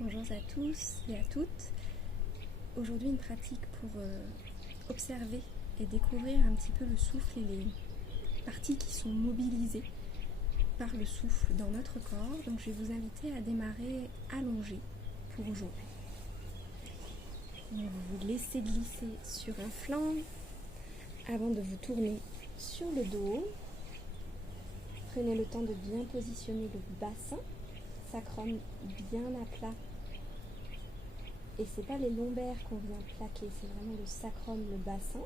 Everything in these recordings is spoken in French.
Bonjour à tous et à toutes. Aujourd'hui une pratique pour observer et découvrir un petit peu le souffle et les parties qui sont mobilisées par le souffle dans notre corps. Donc je vais vous inviter à démarrer allongé pour aujourd'hui. Donc vous vous laissez glisser sur un flanc avant de vous tourner sur le dos. Prenez le temps de bien positionner le bassin, sacrum bien à plat. Et c'est pas les lombaires qu'on vient plaquer, c'est vraiment le sacrum, le bassin.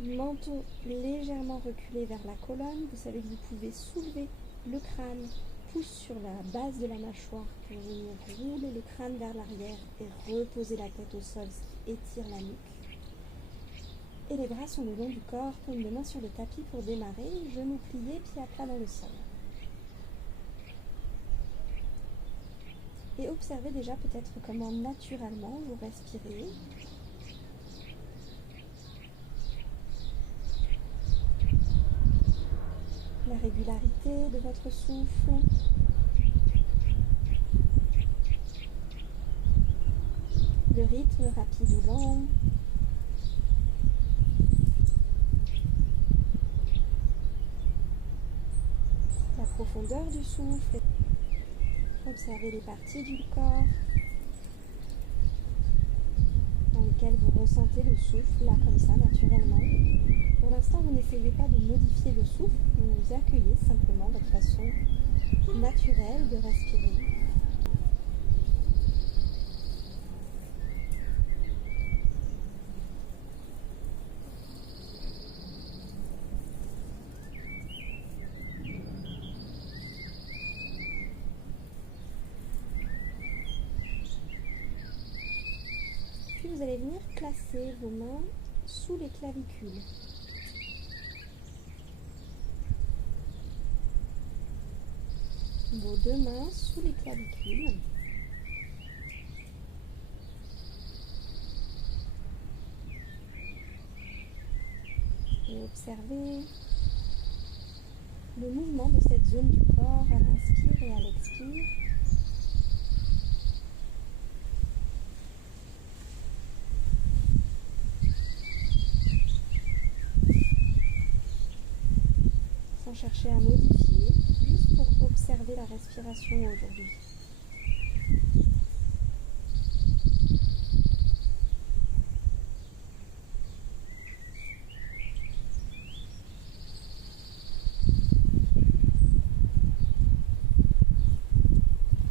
Menton légèrement reculé vers la colonne. Vous savez que vous pouvez soulever le crâne, pouce sur la base de la mâchoire pour venir rouler le crâne vers l'arrière et reposer la tête au sol, ce qui étire la nuque. Et les bras sont le long du corps, paume de main sur le tapis pour démarrer, genoux pliés, pieds à plat dans le sol. Et observez déjà peut-être comment naturellement vous respirez. La régularité de votre souffle. Le rythme rapide ou lent. La profondeur du souffle. Observez les parties du corps dans lesquelles vous ressentez le souffle, là comme ça, naturellement. Pour l'instant, vous n'essayez pas de modifier le souffle, vous accueillez simplement votre façon naturelle de respirer. Puis vous allez venir placer vos mains sous les clavicules. Vos deux mains sous les clavicules. Et observez le mouvement de cette zone du corps à l'inspire et à l'expire. Sans chercher à modifier, juste pour observer la respiration aujourd'hui.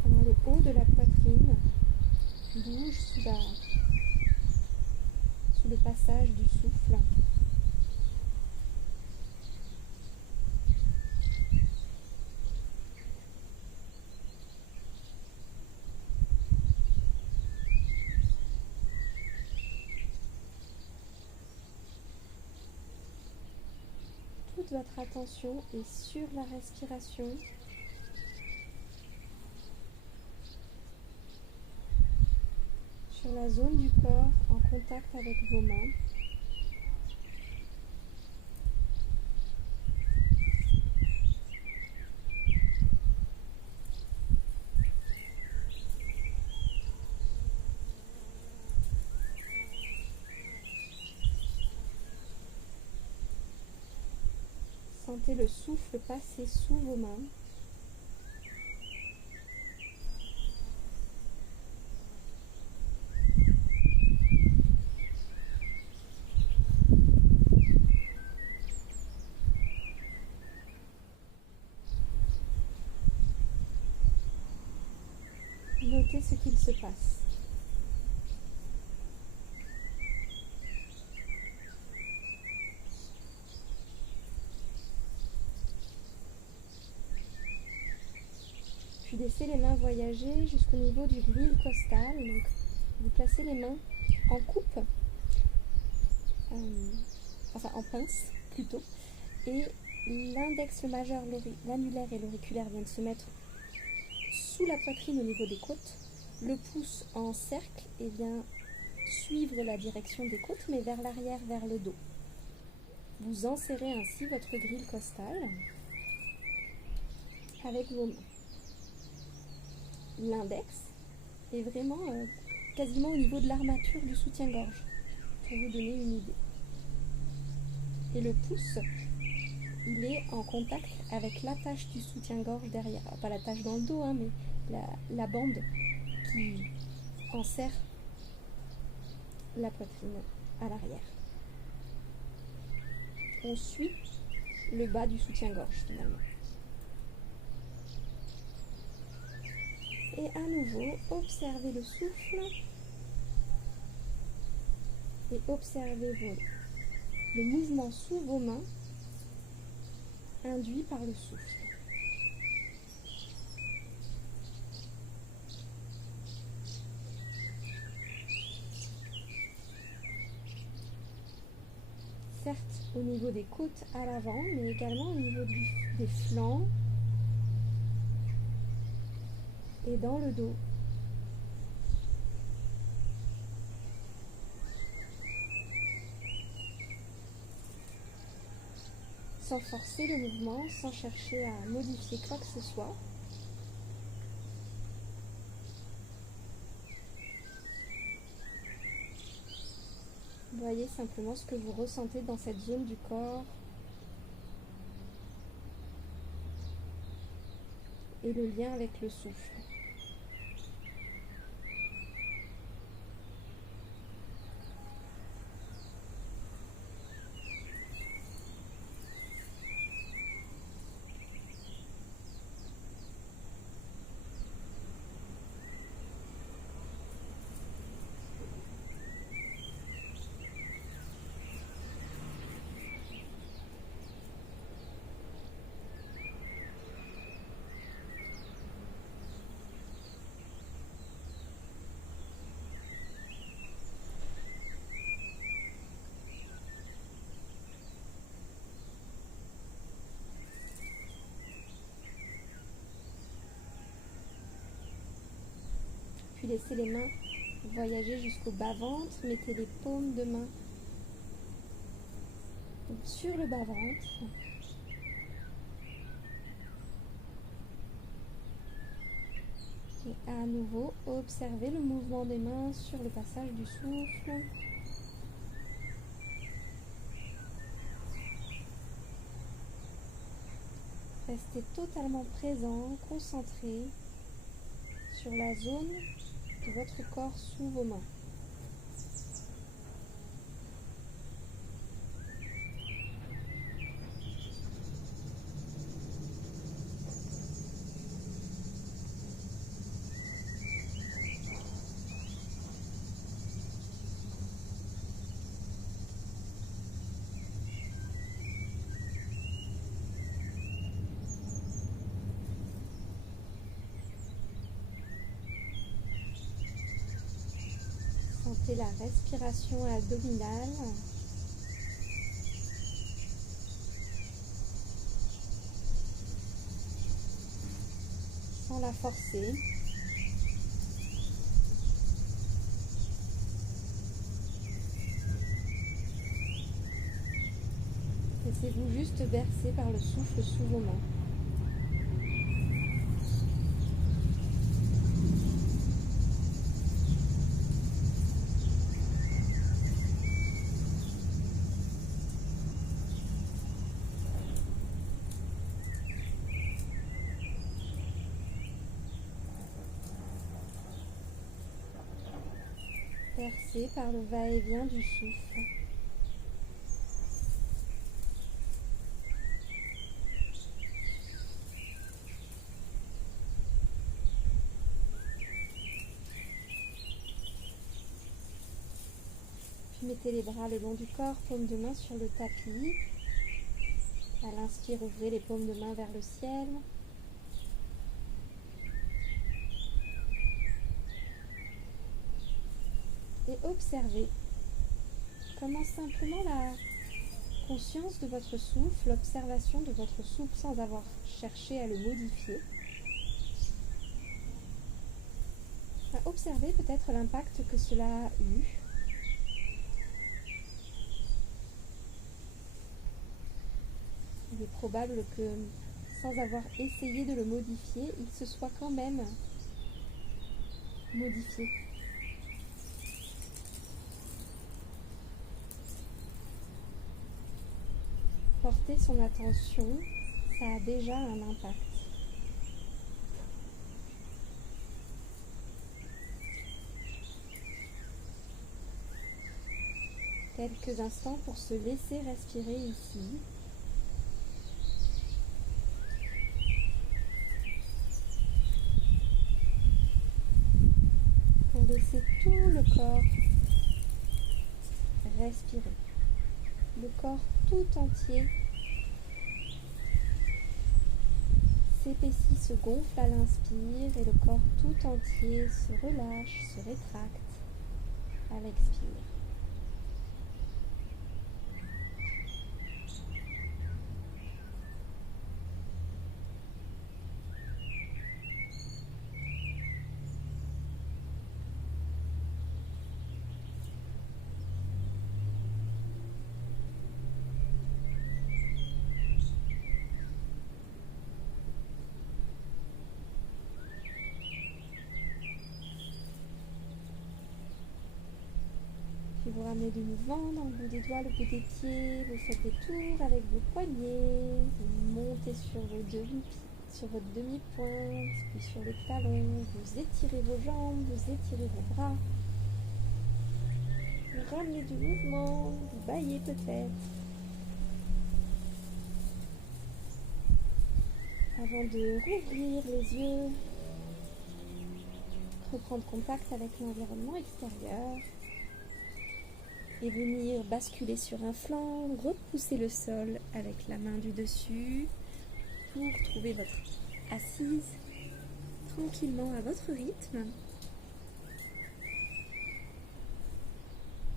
Comment le haut de la poitrine bouge sous le passage du souffle. Toute votre attention est sur la respiration. Sur la zone du corps en contact avec vos mains. Sentez le souffle passer sous vos mains. Notez ce qu'il se passe. Puis laissez les mains voyager jusqu'au niveau du grille costal. Donc, vous placez les mains en coupe, en pince plutôt, et l'index, le majeur, l'annulaire et l'auriculaire viennent se mettre sous la poitrine au niveau des côtes, le pouce en cercle et vient suivre la direction des côtes, mais vers l'arrière, vers le dos. Vous enserrez ainsi votre grille costale avec vos mains. l'index est vraiment quasiment au niveau de l'armature du soutien-gorge, pour vous donner une idée. Et le pouce, il est en contact avec l'attache du soutien-gorge derrière. Alors, pas l'attache dans le dos, hein, mais la bande qui enserre la poitrine à l'arrière. On suit le bas du soutien-gorge finalement. Et à nouveau, observez le souffle et observez le mouvement sous vos mains induit par le souffle. Certes au niveau des côtes à l'avant, mais également au niveau des flancs et dans le dos. Sans forcer le mouvement, sans chercher à modifier quoi que ce soit. Voyez simplement ce que vous ressentez dans cette zone du corps et le lien avec le souffle. Puis laissez les mains voyager jusqu'au bas-ventre. Mettez les paumes de main sur le bas-ventre. Et à nouveau, observez le mouvement des mains sur le passage du souffle. Restez totalement présent, concentré sur la zone de votre corps sous vos mains. Sentez la respiration abdominale. Sans la forcer. Laissez-vous juste bercer par le souffle sous vos mains. Bercé par le va-et-vient du souffle. Puis mettez les bras le long du corps, paumes de main sur le tapis. À l'inspire, ouvrez les paumes de main vers le ciel. Et observez comment simplement la conscience de votre souffle, l'observation de votre souffle sans avoir cherché à le modifier, a observé peut-être l'impact que cela a eu. Il est probable que sans avoir essayé de le modifier, il se soit quand même modifier. Porter son attention, ça a déjà un impact. Quelques instants pour se laisser respirer ici. Pour laisser tout le corps respirer. Le corps tout entier s'épaissit, se gonfle à l'inspire et le corps tout entier se relâche, se rétracte à l'expire. Puis vous ramenez du mouvement dans le bout des doigts, le bout des pieds, vous faites des tours avec vos poignets, vous montez sur votre demi-pointe, puis sur les talons, vous étirez vos jambes, vous étirez vos bras, vous ramenez du mouvement, vous baillez peut-être. Avant de rouvrir les yeux, reprendre contact avec l'environnement extérieur. Et venir basculer sur un flanc, repousser le sol avec la main du dessus pour trouver votre assise tranquillement à votre rythme.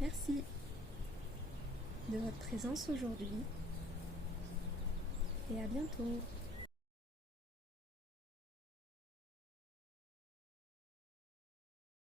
Merci de votre présence aujourd'hui et à bientôt.